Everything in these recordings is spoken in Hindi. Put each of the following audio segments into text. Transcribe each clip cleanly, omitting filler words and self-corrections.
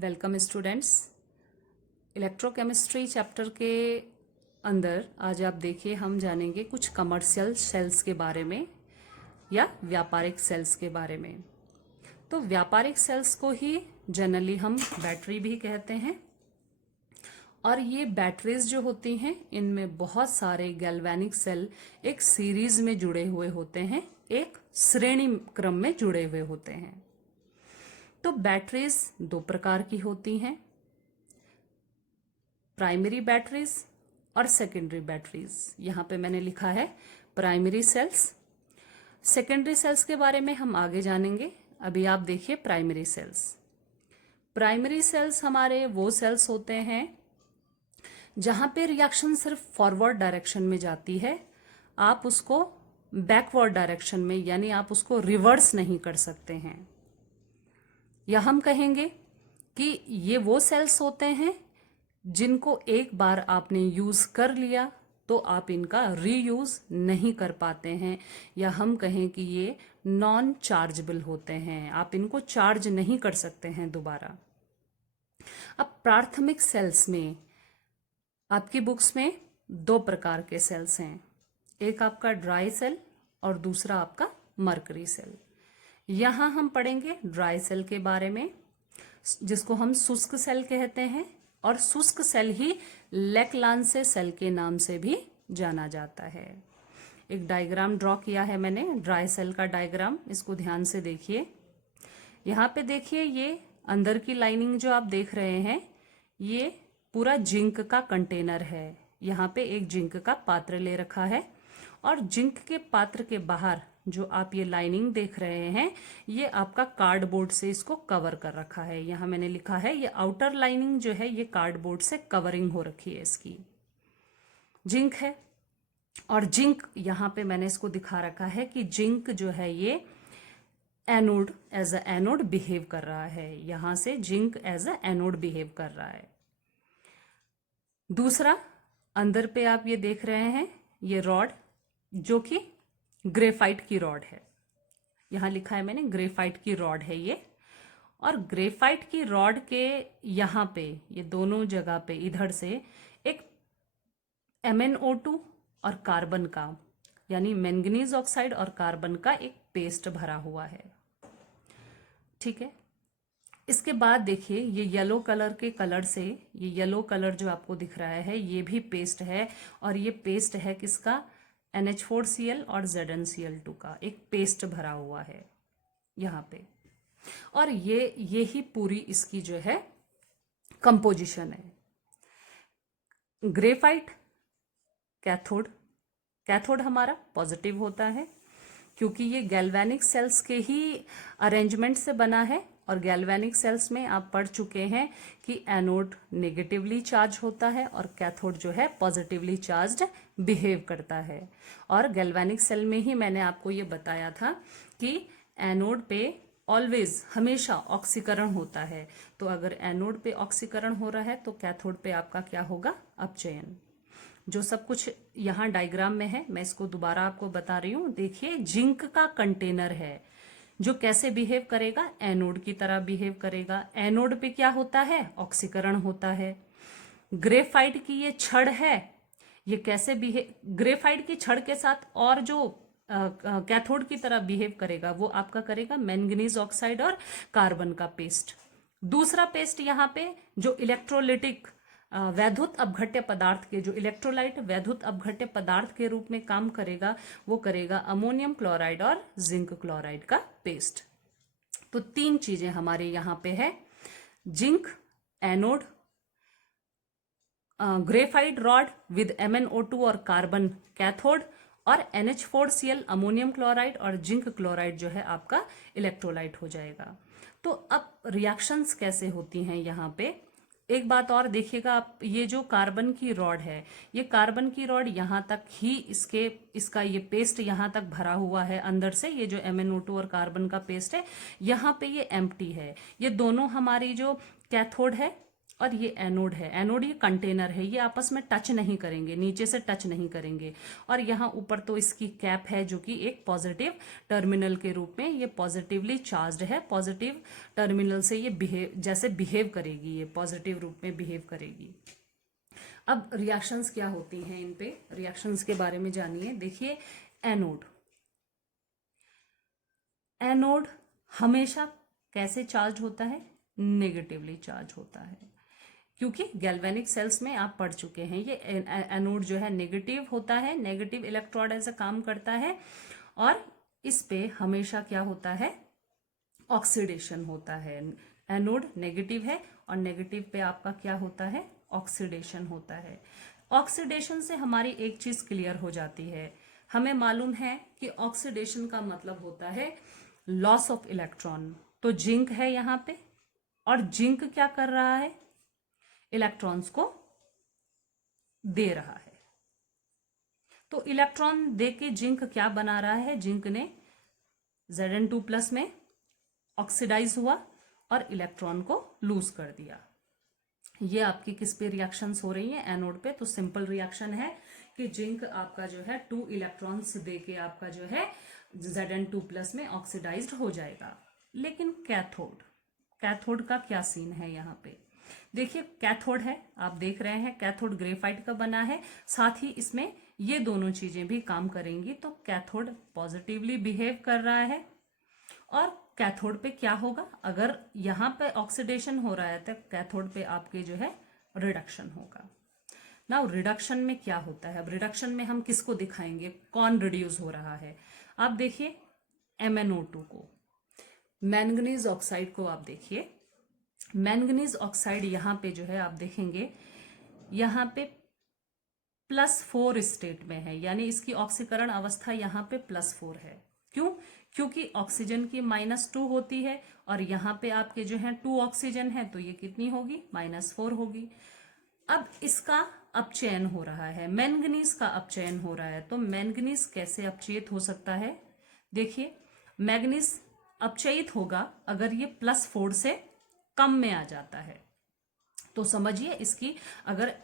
Welcome students. इलेक्ट्रोकेमिस्ट्री चैप्टर के अंदर आज आप देखिए हम जानेंगे कुछ कमर्शियल सेल्स के बारे में या व्यापारिक सेल्स के बारे में। तो व्यापारिक सेल्स को ही जनरली हम बैटरी भी कहते हैं और ये बैटरीज जो होती हैं इनमें बहुत सारे गैल्वेनिक सेल एक सीरीज में जुड़े हुए होते हैं, एक श्रेणी क्रम में जुड़े हुए होते हैं। तो बैटरीज दो प्रकार की होती हैं, प्राइमरी बैटरीज और सेकेंडरी बैटरीज। यहाँ पे मैंने लिखा है प्राइमरी सेल्स। सेकेंडरी सेल्स के बारे में हम आगे जानेंगे। अभी आप देखिए प्राइमरी सेल्स। प्राइमरी सेल्स हमारे वो सेल्स होते हैं जहाँ पे रिएक्शन सिर्फ फॉरवर्ड डायरेक्शन में जाती है, आप उसको बैकवर्ड डायरेक्शन में यानी आप उसको रिवर्स नहीं कर सकते हैं। या हम कहेंगे कि ये वो सेल्स होते हैं जिनको एक बार आपने यूज़ कर लिया तो आप इनका रीयूज़ नहीं कर पाते हैं, या हम कहें कि ये नॉन चार्जेबल होते हैं, आप इनको चार्ज नहीं कर सकते हैं दोबारा। अब प्राथमिक सेल्स में आपकी बुक्स में दो प्रकार के सेल्स हैं, एक आपका ड्राई सेल और दूसरा आपका मरकरी सेल। यहाँ हम पढ़ेंगे ड्राई सेल के बारे में, जिसको हम शुष्क सेल कहते हैं, और शुष्क सेल ही लेकलांसे सेल के नाम से भी जाना जाता है। एक डायग्राम ड्रॉ किया है मैंने ड्राई सेल का डायग्राम, इसको ध्यान से देखिए। यहाँ पे देखिए ये अंदर की लाइनिंग जो आप देख रहे हैं ये पूरा जिंक का कंटेनर है। यहाँ पे एक जिंक का पात्र ले रखा है और जिंक के पात्र के बाहर जो आप ये लाइनिंग देख रहे हैं ये आपका कार्डबोर्ड से इसको कवर कर रखा है। यहाँ मैंने लिखा है ये आउटर लाइनिंग जो है ये कार्डबोर्ड से कवरिंग हो रखी है, इसकी जिंक है। और जिंक यहाँ पे मैंने इसको दिखा रखा है कि जिंक जो है ये anode as a anode behave कर रहा है, यहाँ से zinc as a anode behave कर रहा है। दूसरा अंदर पे आप ये देख रहे हैं ये रॉड जो कि ग्रेफाइट की रॉड है, यहाँ लिखा है मैंने ग्रेफाइट की रॉड है ये। और ग्रेफाइट की रॉड के यहाँ पे ये दोनों जगह पे इधर से एक MnO2 और कार्बन का यानी मैंगनीज ऑक्साइड और कार्बन का एक पेस्ट भरा हुआ है, ठीक है। इसके बाद देखिए ये येलो कलर के कलर से, ये येलो कलर जो आपको दिख रहा है ये भी पेस्ट है, और ये पेस्ट है किसका, NH4Cl और ZnCl2 का एक पेस्ट भरा हुआ है यहाँ पे। और ये ही पूरी इसकी जो है कंपोजिशन है। ग्रेफाइट कैथोड, कैथोड हमारा पॉजिटिव होता है क्योंकि ये गैल्वेनिक सेल्स के ही अरेंजमेंट से बना है, और गैल्वेनिक सेल्स में आप पढ़ चुके हैं कि एनोड नेगेटिवली चार्ज होता है और कैथोड जो है पॉजिटिवली चार्ज्ड बिहेव करता है। और गैल्वेनिक सेल में ही मैंने आपको ये बताया था कि एनोड पे ऑलवेज हमेशा ऑक्सीकरण होता है, तो अगर एनोड पे ऑक्सीकरण हो रहा है तो कैथोड पे आपका क्या होगा, अपचयन। जो सब कुछ यहाँ डायग्राम में है मैं इसको दोबारा आपको बता रही हूँ। देखिए जिंक का कंटेनर है जो कैसे बिहेव करेगा, एनोड की तरह बिहेव करेगा। एनोड पे क्या होता है, ऑक्सीकरण होता है। ग्रेफाइट की ये छड़ है, ये कैसे बिहेव, ग्रेफाइट की छड़ के साथ और जो कैथोड की तरह बिहेव करेगा वो आपका करेगा मैंगनीज ऑक्साइड और कार्बन का पेस्ट। दूसरा पेस्ट यहाँ पे जो इलेक्ट्रोलिटिक वैद्युत अपघट्य पदार्थ के, जो इलेक्ट्रोलाइट वैद्युत अपघट्य पदार्थ के रूप में काम करेगा वो करेगा अमोनियम क्लोराइड और जिंक क्लोराइड का पेस्ट। तो तीन चीजें हमारे यहाँ पे है, zinc anode, graphite rod with MnO2 और कार्बन कैथोड, और NH4Cl अमोनियम क्लोराइड और जिंक क्लोराइड जो है आपका इलेक्ट्रोलाइट हो जाएगा। तो अब रिएक्शंस कैसे होती हैं यहाँ पे, एक बात और देखिएगा आप, ये जो कार्बन की रॉड है ये कार्बन की रॉड यहाँ तक ही इसका ये पेस्ट यहाँ तक भरा हुआ है अंदर से, ये जो MnO2 और कार्बन का पेस्ट है यहाँ पे ये एम्प्टी है। ये दोनों हमारी जो कैथोड है और ये एनोड है। एनोड ये कंटेनर है, ये आपस में टच नहीं करेंगे, नीचे से टच नहीं करेंगे। और यहाँ ऊपर तो इसकी कैप है जो कि एक पॉजिटिव टर्मिनल के रूप में ये पॉजिटिवली चार्ज्ड है। पॉजिटिव टर्मिनल से ये बिहेव करेगी, ये पॉजिटिव रूप में बिहेव करेगी। अब रिएक्शंस क्या होती हैं, इन पे रिएक्शंस के बारे में जानिए। देखिए एनोड, एनोड हमेशा कैसे चार्ज होता है? नेगेटिवली चार्ज होता है, क्योंकि गैल्वेनिक सेल्स में आप पढ़ चुके हैं ये एनोड जो है नेगेटिव होता है, नेगेटिव इलेक्ट्रोड ऐसा काम करता है। और इस पे हमेशा क्या होता है? ऑक्सीडेशन होता है। एनोड नेगेटिव है और नेगेटिव पे आपका क्या होता है? ऑक्सीडेशन होता है। ऑक्सीडेशन से हमारी एक चीज क्लियर हो जाती है, हमें मालूम है कि ऑक्सीडेशन का मतलब होता है लॉस ऑफ इलेक्ट्रॉन। तो जिंक है यहाँ पे, और जिंक क्या कर रहा है? इलेक्ट्रॉन्स को दे रहा है। तो इलेक्ट्रॉन दे के जिंक क्या बना रहा है? जिंक ने Zn2 प्लस में ऑक्सीडाइज हुआ और इलेक्ट्रॉन को लूज कर दिया। ये आपकी किस पे रिएक्शंस हो रही हैं? एनोड पे। तो सिंपल रिएक्शन है कि जिंक आपका जो है 2 इलेक्ट्रॉन्स दे के आपका जो है Zn2 प्लस में ऑक्सीडाइज्ड हो जाएगा। लेकिन कैथोड, कैथोड का क्या सीन है यहाँ पे? देखिए कैथोड है, आप देख रहे हैं कैथोड ग्रेफाइट का बना है, साथ ही इसमें ये दोनों चीजें भी काम करेंगी। तो कैथोड पॉजिटिवली बिहेव कर रहा है। और कैथोड पे क्या होगा? अगर यहाँ पे ऑक्सीडेशन हो रहा है तो कैथोड पे आपके जो है रिडक्शन होगा। नाउ रिडक्शन में क्या होता है? अब रिडक्शन में हम किसको दिखाएंगे, कौन रिड्यूस हो रहा है? आप देखिए MnO2 को, मैंगनीज ऑक्साइड को आप देखिए। मैंगनीज ऑक्साइड यहाँ पे जो है आप देखेंगे यहाँ पे +4 स्टेट में है, यानी इसकी ऑक्सीकरण अवस्था यहाँ पे +4 है। क्यों? क्योंकि ऑक्सीजन की -2 होती है और यहाँ पे आपके जो है 2 ऑक्सीजन है, तो ये कितनी होगी? -4 होगी। अब इसका अपचयन हो रहा है, मैंगनीज का अपचयन हो रहा है। तो मैंगनीज कैसे अपचयित हो सकता है? देखिए मैंगनीज अपचयित होगा अगर ये +4 से कम में आ जाता है। तो समझिए इसकी अगर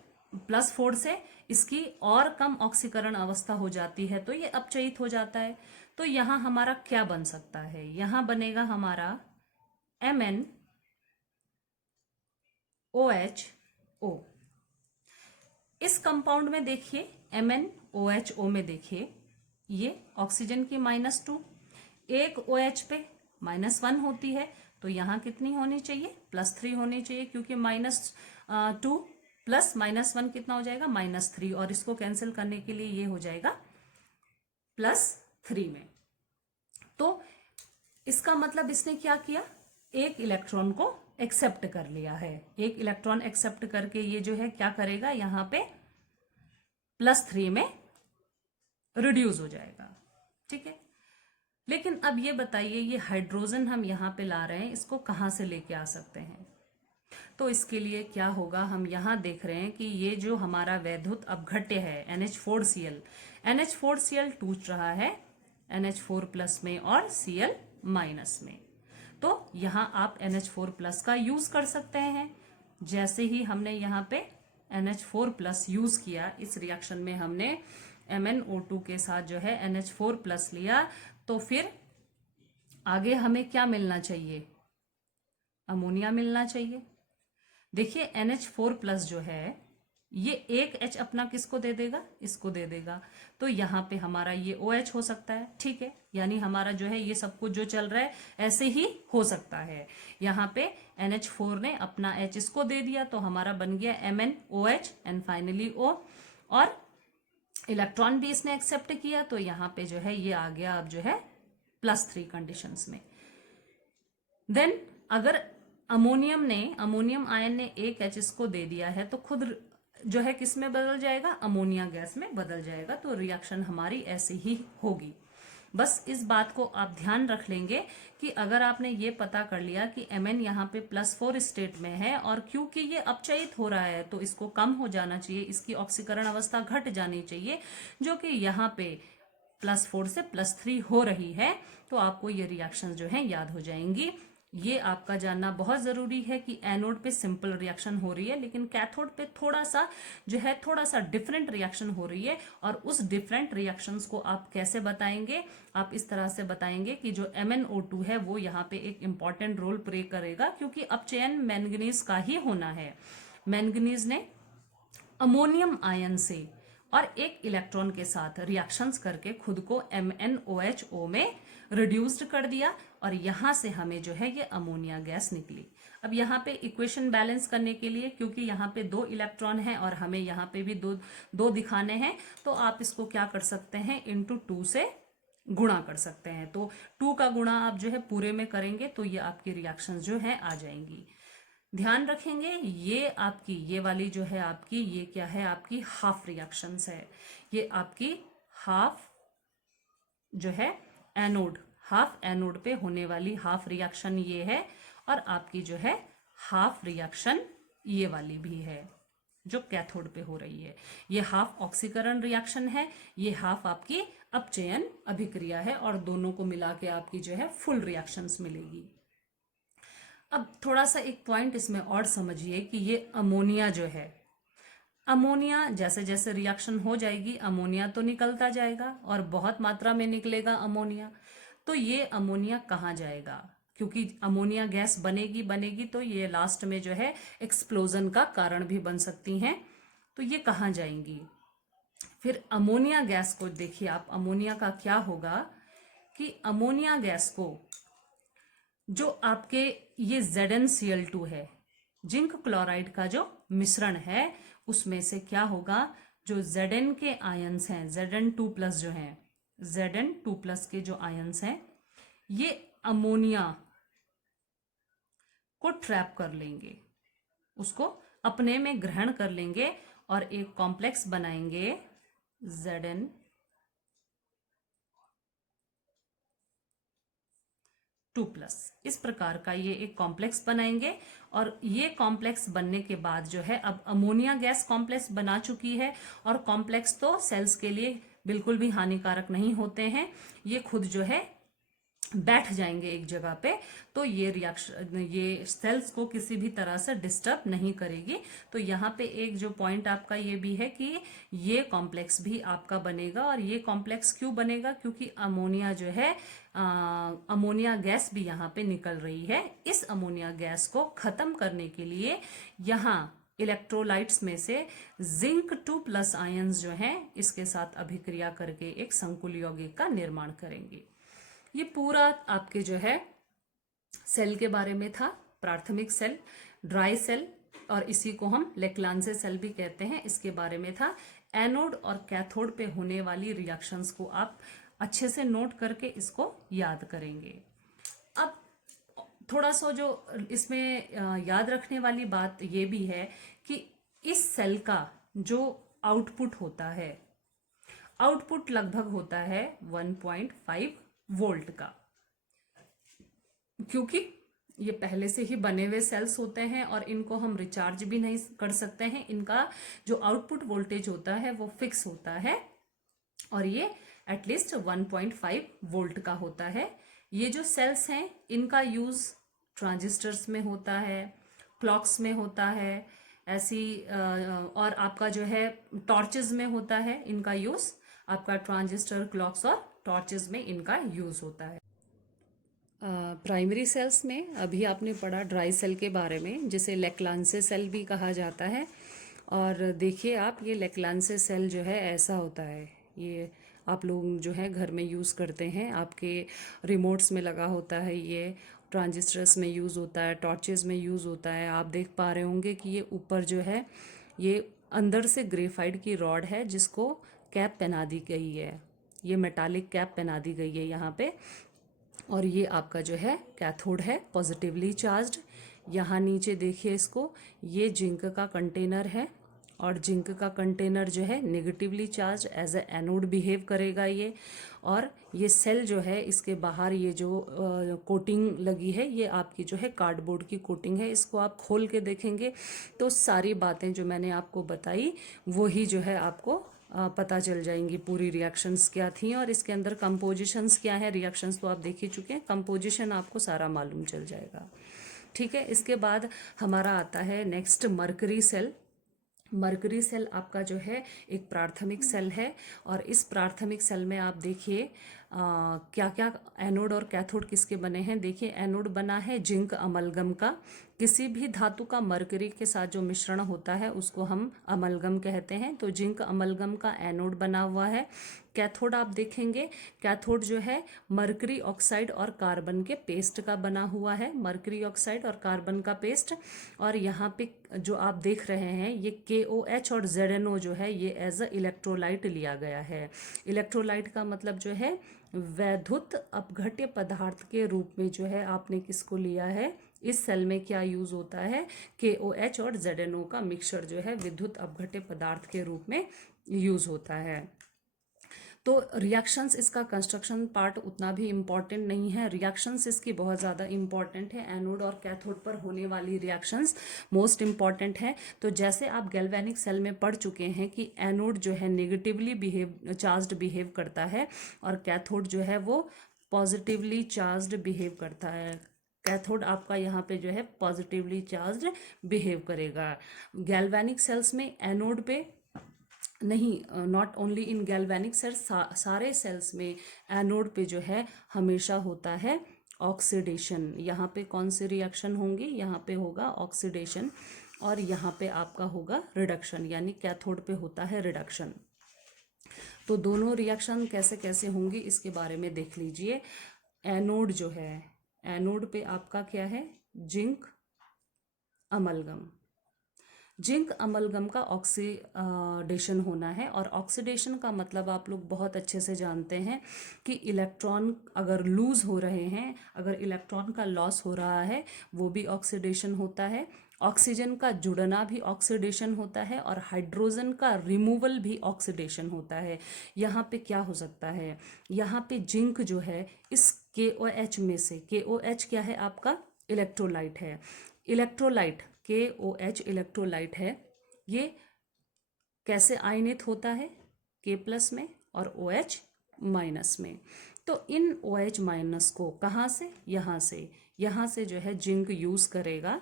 +4 से इसकी और कम ऑक्सीकरण अवस्था हो जाती है तो ये अपचयित हो जाता है। तो यहां हमारा क्या बन सकता है? यहां बनेगा हमारा MnOHO। इस कंपाउंड में देखिए MnOHO में देखिए ये ऑक्सीजन की -2, एक OH पे -1 होती है, तो यहाँ कितनी होनी चाहिए? +3 होनी चाहिए, क्योंकि -2 प्लस -1 कितना हो जाएगा? -3, और इसको कैंसिल करने के लिए ये हो जाएगा +3 में। तो इसका मतलब इसने क्या किया? एक इलेक्ट्रॉन को एक्सेप्ट कर लिया है। एक इलेक्ट्रॉन एक्सेप्ट करके ये जो है क्या करेगा? यहाँ पे +3 में रिड्यूस हो जाएगा। ठीक है, लेकिन अब ये बताइए ये हाइड्रोजन हम यहाँ पे ला रहे हैं, इसको कहाँ से लेके आ सकते हैं? तो इसके लिए क्या होगा? हम यहाँ देख रहे हैं कि ये जो हमारा वैद्युत अपघट्य है NH4Cl, NH4Cl टूट रहा है NH4 प्लस में और Cl माइनस में। तो यहाँ आप NH4 प्लस का यूज कर सकते हैं। जैसे ही हमने यहाँ पे NH4 प्लस यूज किया, इस रिएक्शन में हमने MnO2 के साथ जो है NH4 प्लस लिया, तो फिर आगे हमें क्या मिलना चाहिए? अमोनिया मिलना चाहिए। देखिए NH4 प्लस जो है ये एक H अपना किसको दे देगा? इसको दे देगा। तो यहाँ पे हमारा ये OH हो सकता है। ठीक है, यानी हमारा जो है ये सब कुछ जो चल रहा है ऐसे ही हो सकता है। यहाँ पे NH4 ने अपना H इसको दे दिया, तो हमारा बन गया MnOH एंड फाइनली O, और इलेक्ट्रॉन भी इसने एक्सेप्ट किया, तो यहाँ पे जो है ये आ गया अब जो है +3 कंडीशंस में। देन अगर अमोनियम आयन ने एक H इसको दे दिया है, तो खुद जो है किस में बदल जाएगा? अमोनिया गैस में बदल जाएगा। तो रिएक्शन हमारी ऐसी ही होगी। बस इस बात को आप ध्यान रख लेंगे कि अगर आपने ये पता कर लिया कि Mn यहाँ पे +4 स्टेट में है और क्योंकि ये अपचयित हो रहा है तो इसको कम हो जाना चाहिए, इसकी ऑक्सीकरण अवस्था घट जानी चाहिए, जो कि यहाँ पे +4 से +3 हो रही है, तो आपको ये रिएक्शन जो है याद हो जाएंगी। ये आपका जानना बहुत ज़रूरी है कि एनोड पे सिंपल रिएक्शन हो रही है, लेकिन कैथोड पे थोड़ा सा जो है थोड़ा सा डिफरेंट रिएक्शन हो रही है। और उस डिफरेंट रिएक्शंस को आप कैसे बताएंगे? आप इस तरह से बताएंगे कि जो MnO2 है वो यहाँ पे एक इंपॉर्टेंट रोल प्ले करेगा, क्योंकि अपचयन मैंगनीज का ही होना है। मैंगनीज ने अमोनियम आयन से और एक इलेक्ट्रॉन के साथ रिएक्शंस करके खुद को MnOHO में रिड्यूस्ड कर दिया, और यहां से हमें जो है ये अमोनिया गैस निकली। अब यहाँ पे इक्वेशन बैलेंस करने के लिए, क्योंकि यहाँ पे 2 इलेक्ट्रॉन हैं और हमें यहाँ पे भी दो दिखाने हैं, तो आप इसको क्या कर सकते हैं, इंटू 2 से गुणा कर सकते हैं। तो 2 का गुणा आप जो है पूरे में करेंगे तो ये आपकी रिएक्शंस जो है आ जाएंगी। ध्यान रखेंगे ये आपकी ये वाली जो है आपकी ये क्या है, आपकी हाफ रिएक्शंस है। ये आपकी हाफ जो है एनोड, हाफ एनोड पे होने वाली हाफ रिएक्शन ये है, और आपकी जो है हाफ रिएक्शन ये वाली भी है जो कैथोड पे हो रही है। ये हाफ ऑक्सीकरण रिएक्शन है, ये हाफ आपकी अपचयन अभिक्रिया है, और दोनों को मिला के आपकी जो है फुल रिएक्शंस मिलेगी। अब थोड़ा सा एक पॉइंट इसमें और समझिए कि ये अमोनिया जो है, अमोनिया जैसे जैसे रिएक्शन हो जाएगी अमोनिया तो निकलता जाएगा और बहुत मात्रा में निकलेगा अमोनिया। तो ये अमोनिया कहाँ जाएगा? क्योंकि अमोनिया गैस बनेगी बनेगी तो ये लास्ट में जो है एक्सप्लोजन का कारण भी बन सकती हैं। तो ये कहाँ जाएंगी? फिर अमोनिया गैस को देखिए आप, अमोनिया का क्या होगा कि अमोनिया गैस को जो आपके ये ZnCl2 है, जिंक क्लोराइड का जो मिश्रण है, उसमें से क्या होगा, जो Zn के आयंस हैं, Zn2+ जो हैं, Zn2+ के जो आयंस हैं, ये अमोनिया को ट्रैप कर लेंगे, उसको अपने में ग्रहण कर लेंगे और एक कॉम्प्लेक्स बनाएंगे Zn2+। इस प्रकार का ये एक कॉम्प्लेक्स बनाएंगे, और ये कॉम्प्लेक्स बनने के बाद जो है अब अमोनिया गैस कॉम्प्लेक्स बना चुकी है, और कॉम्प्लेक्स तो सेल्स के लिए बिल्कुल भी हानिकारक नहीं होते हैं, ये खुद जो है बैठ जाएंगे एक जगह पे, तो ये रिएक्शन ये सेल्स को किसी भी तरह से डिस्टर्ब नहीं करेगी। तो यहाँ पे एक जो पॉइंट आपका ये भी है कि ये कॉम्प्लेक्स भी आपका बनेगा, और ये कॉम्प्लेक्स क्यों बनेगा? क्योंकि अमोनिया जो है अमोनिया गैस भी यहाँ पे निकल रही है। इस अमोनिया गैस को खत्म करने के लिए यहाँ इलेक्ट्रोलाइट्स में से Zn2+ आयंस जो हैं इसके साथ अभिक्रिया करके एक संकुल यौगिक का निर्माण करेंगे। ये पूरा आपके जो है सेल के बारे में था, प्राथमिक सेल, ड्राई सेल, और इसी को हम लेक्लांसे सेल भी कहते हैं, इसके बारे में था। एनोड और कैथोड पे होने वाली रिएक्शंस को आप अच्छे से नोट करके इसको याद करेंगे। अब थोड़ा सा जो इसमें याद रखने वाली बात ये भी है कि इस सेल का जो आउटपुट होता है, आउटपुट लगभग होता है 1.5 वोल्ट का, क्योंकि ये पहले से ही बने हुए सेल्स होते हैं और इनको हम रिचार्ज भी नहीं कर सकते हैं। इनका जो आउटपुट वोल्टेज होता है वो फिक्स होता है, और ये एटलीस्ट 1.5 वोल्ट का होता है। ये जो सेल्स हैं इनका यूज ट्रांजिस्टर्स में होता है, क्लॉक्स में होता है, ऐसी और आपका जो है टॉर्चेस में होता है इनका यूज। आपका ट्रांजिस्टर, क्लॉक्स और टॉर्चेस में इनका यूज होता है। प्राइमरी सेल्स में अभी आपने पढ़ा ड्राई सेल के बारे में, जिसे लेक्लांसे सेल भी कहा जाता है। और देखिए आप, ये लेक्लांसे सेल जो है ऐसा होता है, ये आप लोग जो है घर में यूज़ करते हैं, आपके रिमोट्स में लगा होता है, ये ट्रांजिस्टर्स में यूज़ होता है, टॉर्चेस में यूज़ होता है। आप देख पा रहे होंगे कि ये ऊपर जो है ये अंदर से ग्रेफाइट की रॉड है जिसको कैप पहना दी गई है, ये मेटालिक कैप पहना दी गई है यहाँ पे। और ये आपका जो है कैथोड है, पॉजिटिवली चार्ज्ड। यहाँ नीचे देखिए इसको, ये जिंक का कंटेनर है, और जिंक का कंटेनर जो है negatively charge as a anode behave करेगा ये। और ये सेल जो है इसके बाहर ये जो कोटिंग लगी है, ये आपकी जो है कार्डबोर्ड की कोटिंग है। इसको आप खोल के देखेंगे तो सारी बातें जो मैंने आपको बताई वही जो है आपको पता चल जाएंगी पूरी रिएक्शंस क्या थी और इसके अंदर कंपोजिशंस क्या है। रिएक्शंस तो आप देख ही चुके हैं, कंपोजिशन आपको सारा मालूम चल जाएगा। ठीक है, इसके बाद हमारा आता है next mercury cell. Mercury cell आपका जो है एक प्राथमिक सेल है और इस प्राथमिक सेल में आप देखिए क्या क्या एनोड और कैथोड किसके बने हैं। देखिए एनोड बना है जिंक अमलगम का। किसी भी धातु का मरकरी के साथ जो मिश्रण होता है उसको हम अमलगम कहते हैं। तो जिंक अमलगम का एनोड बना हुआ है। कैथोड आप देखेंगे, कैथोड जो है मरकरी ऑक्साइड और कार्बन के पेस्ट का बना हुआ है, मरकरी ऑक्साइड और कार्बन का पेस्ट। और यहाँ पे जो आप देख रहे हैं ये KOH और ZNO जो है ये एज अ इलेक्ट्रोलाइट लिया गया है। इलेक्ट्रोलाइट का मतलब जो है वैद्युत अपघट्य पदार्थ के रूप में जो है आपने किसको लिया है। इस सेल में क्या यूज होता है, KOH और ZNO का मिक्सचर जो है विद्युत अपघट्य पदार्थ के रूप में यूज होता है। तो रिएक्शंस इसका कंस्ट्रक्शन पार्ट उतना भी इम्पॉर्टेंट नहीं है, रिएक्शंस इसकी बहुत ज़्यादा इम्पॉर्टेंट है। एनोड और कैथोड पर होने वाली रिएक्शंस मोस्ट इम्पॉर्टेंट है। तो जैसे आप गैल्वेनिक सेल में पढ़ चुके हैं कि एनोड जो है नेगेटिवली चार्ज्ड बिहेव करता है और कैथोड जो है वो पॉजिटिवली चार्ज्ड बिहेव करता है। कैथोड आपका यहाँ पे जो है पॉजिटिवली चार्ज्ड बिहेव करेगा। गैल्वेनिक सेल्स में एनोड पे नहीं, not only in galvanic cells, सारे सेल्स में एनोड पे जो है हमेशा होता है ऑक्सीडेशन। यहाँ पे कौन सी रिएक्शन होंगी, यहाँ पे होगा ऑक्सीडेशन और यहाँ पे आपका होगा रिडक्शन, यानी कैथोड पे होता है रिडक्शन। तो दोनों रिएक्शन कैसे कैसे होंगी इसके बारे में देख लीजिए। एनोड जो है, एनोड पे आपका क्या है, जिंक अमलगम। जिंक अमलगम का ऑक्सीडेशन होना है और ऑक्सीडेशन का मतलब आप लोग बहुत अच्छे से जानते हैं कि इलेक्ट्रॉन अगर लूज हो रहे हैं, अगर इलेक्ट्रॉन का लॉस हो रहा है वो भी ऑक्सीडेशन होता है। ऑक्सीजन का जुड़ना भी ऑक्सीडेशन होता है और हाइड्रोजन का रिमूवल भी ऑक्सीडेशन होता है। यहाँ पे क्या हो सकता है, यहाँ पे जिंक जो है इस KOH में से, KOH क्या है आपका, इलेक्ट्रोलाइट है। इलेक्ट्रोलाइट KOH इलेक्ट्रोलाइट है, ये कैसे आयनित होता है, K+ में और OH- में। तो इन OH- को कहाँ से, यहाँ से जो है जिंक यूज करेगा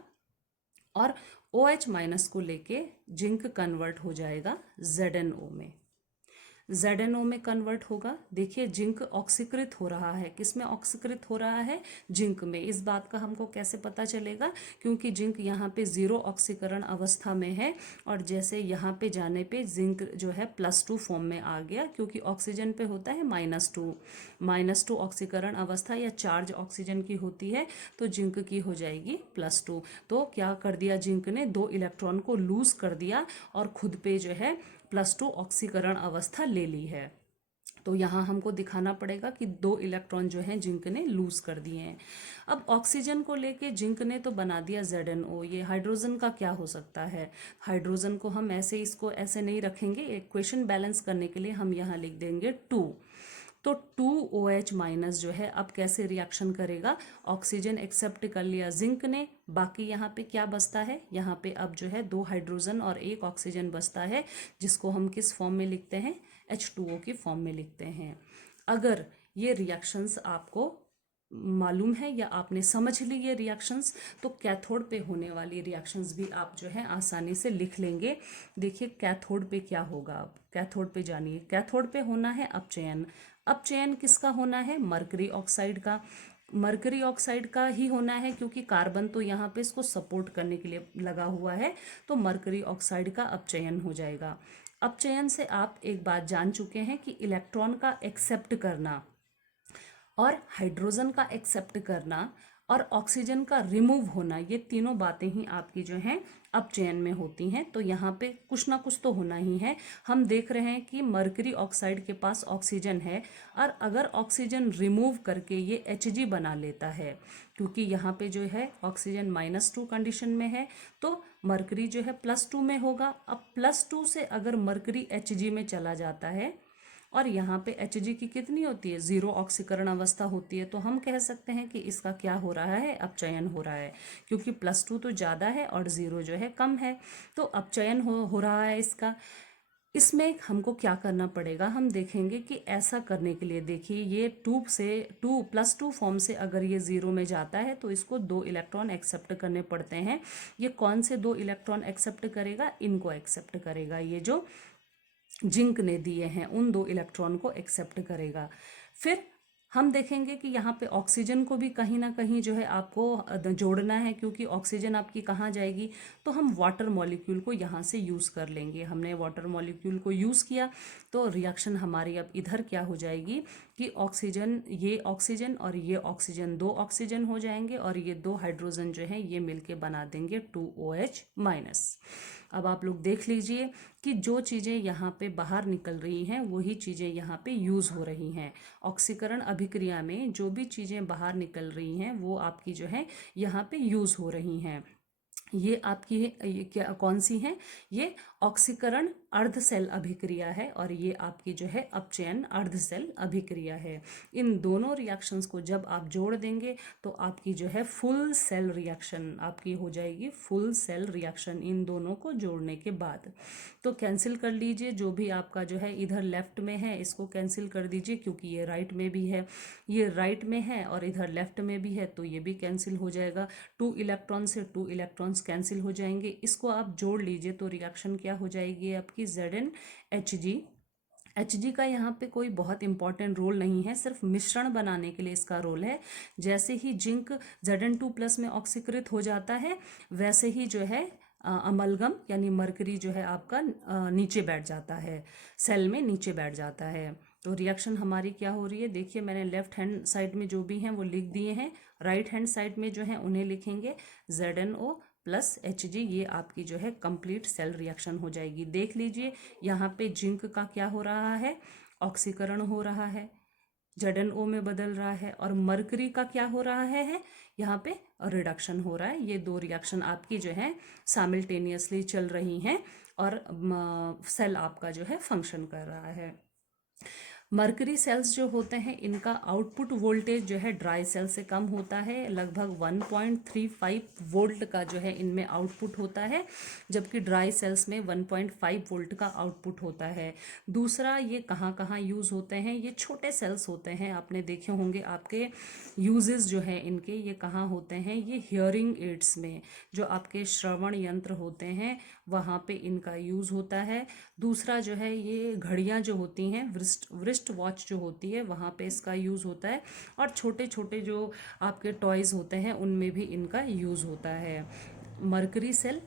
और OH- को लेके जिंक कन्वर्ट हो जाएगा ZNO में, ZNO में कन्वर्ट होगा। देखिए जिंक ऑक्सीकृत हो रहा है, किसमें ऑक्सीकृत हो रहा है, जिंक में। इस बात का हमको कैसे पता चलेगा, क्योंकि जिंक यहाँ पे 0 ऑक्सीकरण अवस्था में है और जैसे यहाँ पे जाने पे जिंक जो है +2 फॉर्म में आ गया, क्योंकि ऑक्सीजन पे होता है -2 ऑक्सीकरण अवस्था या चार्ज ऑक्सीजन की होती है, तो जिंक की हो जाएगी +2। तो क्या कर दिया जिंक ने, 2 इलेक्ट्रॉन को लूज कर दिया और खुद पे जो है +2 ऑक्सीकरण अवस्था ले ली है। तो यहाँ हमको दिखाना पड़ेगा कि 2 इलेक्ट्रॉन जो हैं जिंक ने लूज कर दिए हैं। अब ऑक्सीजन को लेके जिंक ने तो बना दिया ZNO, ये हाइड्रोजन का क्या हो सकता है। हाइड्रोजन को हम ऐसे, इसको ऐसे नहीं रखेंगे, इक्वेशन बैलेंस करने के लिए हम यहाँ लिख देंगे 2। तो 2OH- जो है अब कैसे रिएक्शन करेगा, ऑक्सीजन एक्सेप्ट कर लिया जिंक ने, बाकी यहाँ पे क्या बचता है, यहाँ पे अब जो है 2 हाइड्रोजन और 1 ऑक्सीजन बचता है, जिसको हम किस फॉर्म में लिखते हैं, H2O की फॉर्म में लिखते हैं। अगर ये रिएक्शंस आपको मालूम है या आपने समझ ली ये रिएक्शंस, तो कैथोड पे होने वाली रिएक्शंस भी आप जो है आसानी से लिख लेंगे। देखिए कैथोड पे क्या होगा, अब कैथोड पे जानिए। कैथोड पे होना है अपचयन। अपचयन किसका होना है, मरकरी ऑक्साइड का। मरकरी ऑक्साइड का ही होना है क्योंकि कार्बन तो यहाँ पे इसको सपोर्ट करने के लिए लगा हुआ है, तो मरकरी ऑक्साइड का अपचयन हो जाएगा। अपचयन से आप एक बात जान चुके हैं कि इलेक्ट्रॉन का एक्सेप्ट करना और हाइड्रोजन का एक्सेप्ट करना और ऑक्सीजन का रिमूव होना, ये तीनों बातें ही आपकी जो हैं अपचयन में होती हैं। तो यहाँ पे कुछ ना कुछ तो होना ही है। हम देख रहे हैं कि मरकरी ऑक्साइड के पास ऑक्सीजन है और अगर ऑक्सीजन रिमूव करके ये Hg बना लेता है, क्योंकि यहाँ पे जो है ऑक्सीजन -2 कंडीशन में है, तो मरकरी जो है +2 में होगा। अब +2 से अगर मरकरी Hg में चला जाता है और यहाँ पे Hg की कितनी होती है, 0 ऑक्सीकरण अवस्था होती है, तो हम कह सकते हैं कि इसका क्या हो रहा है, अपचयन हो रहा है, क्योंकि +2 तो ज़्यादा है और 0 जो है कम है, तो अपचयन हो रहा है इसका। इसमें हमको क्या करना पड़ेगा, हम देखेंगे कि ऐसा करने के लिए देखिए ये 2 + 2 फॉर्म से अगर ये 0 में जाता है तो इसको 2 इलेक्ट्रॉन एक्सेप्ट करने पड़ते हैं। ये कौन से 2 इलेक्ट्रॉन एक्सेप्ट करेगा, इनको एक्सेप्ट करेगा, ये जो जिंक ने दिए हैं उन 2 इलेक्ट्रॉन को एक्सेप्ट करेगा। फिर हम देखेंगे कि यहाँ पे ऑक्सीजन को भी कहीं ना कहीं जो है आपको जोड़ना है, क्योंकि ऑक्सीजन आपकी कहाँ जाएगी, तो हम वाटर मॉलिक्यूल को यहाँ से यूज़ कर लेंगे। हमने वाटर मॉलिक्यूल को यूज़ किया तो रिएक्शन हमारी अब इधर क्या हो जाएगी कि ऑक्सीजन, ये ऑक्सीजन और ये ऑक्सीजन, 2 ऑक्सीजन हो जाएंगे और ये 2 हाइड्रोजन जो है ये मिलके बना देंगे 2OH-। अब आप लोग देख लीजिए कि जो चीज़ें यहाँ पे बाहर निकल रही हैं वही चीज़ें यहाँ पे यूज़ हो रही हैं। ऑक्सीकरण अभिक्रिया में जो भी चीज़ें बाहर निकल रही हैं वो आपकी जो है यहाँ पे यूज़ हो रही हैं। ये आपकी ये क्या कौन सी है, ये ऑक्सीकरण अर्ध सेल अभिक्रिया है और ये आपकी जो है अपचयन अर्ध सेल अभिक्रिया है। इन दोनों रिएक्शंस को जब आप जोड़ देंगे तो आपकी जो है फुल सेल रिएक्शन आपकी हो जाएगी, फुल सेल रिएक्शन इन दोनों को जोड़ने के बाद। तो कैंसिल कर लीजिए, जो भी आपका जो है इधर लेफ्ट में है इसको कैंसिल कर दीजिए, क्योंकि ये राइट में भी है, ये राइट में है और इधर लेफ्ट में भी है तो ये भी कैंसिल हो जाएगा। 2 इलेक्ट्रॉन से 2 इलेक्ट्रॉन्स कैंसिल हो जाएंगे। इसको आप जोड़ लीजिए तो रिएक्शन क्या हो जाएगी आपकी ZnHg। Hg का यहाँ पे कोई बहुत इंपॉर्टेंट रोल नहीं है, सिर्फ मिश्रण बनाने के लिए इसका रोल है। जैसे ही जिंक Zn2+ में ऑक्सीकृत हो जाता है वैसे ही जो है अमलगम यानी मरकरी जो है आपका नीचे बैठ जाता है, सेल में नीचे बैठ जाता है। तो रिएक्शन हमारी क्या हो रही है, देखिए मैंने लेफ्ट हैंड साइड में जो भी हैं वो लिख दिए हैं, राइट हैंड साइड में जो है उन्हें लिखेंगे ZnO+Hg। ये आपकी जो है कंप्लीट सेल रिएक्शन हो जाएगी। देख लीजिए यहाँ पे जिंक का क्या हो रहा है, ऑक्सीकरण हो रहा है, ZnO में बदल रहा है, और मरकरी का क्या हो रहा है यहाँ पे रिडक्शन हो रहा है। ये 2 रिएक्शन आपकी जो है साइमल्टेनियसली चल रही हैं और सेल आपका जो है फंक्शन कर रहा है। मरकरी सेल्स जो होते हैं इनका आउटपुट वोल्टेज जो है ड्राई सेल से कम होता है, लगभग 1.35 वोल्ट का जो है इनमें आउटपुट होता है, जबकि ड्राई सेल्स में 1.5 वोल्ट का आउटपुट होता है। दूसरा, ये कहाँ कहाँ यूज़ होते हैं, ये छोटे सेल्स होते हैं, आपने देखे होंगे आपके यूजेस जो है इनके, ये कहाँ होते हैं, ये हियरिंग एड्स में, जो आपके श्रवण यंत्र होते हैं वहाँ पे इनका यूज़ होता है। दूसरा जो है ये घड़ियाँ जो होती हैं, wrist वॉच जो होती है वहाँ पे इसका यूज़ होता है, और छोटे छोटे जो आपके टॉयज़ होते हैं उनमें भी इनका यूज़ होता है। मरकरी सेल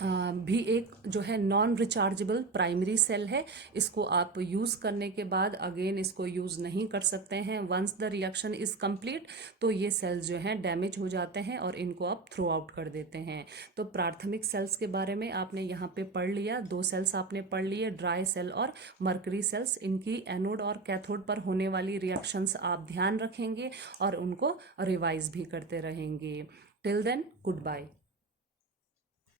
भी एक जो है नॉन रिचार्जेबल प्राइमरी सेल है। इसको आप यूज़ करने के बाद अगेन इसको यूज़ नहीं कर सकते हैं। Once the reaction is complete तो ये सेल्स जो हैं डैमेज हो जाते हैं और इनको आप थ्रो आउट कर देते हैं। तो प्राथमिक सेल्स के बारे में आपने यहाँ पे पढ़ लिया, 2 सेल्स आपने पढ़ लिए, ड्राई सेल और मरकरी सेल्स। इनकी एनोड और कैथोड पर होने वाली रिएक्शंस आप ध्यान रखेंगे और उनको रिवाइज भी करते रहेंगे। Till then, good bye.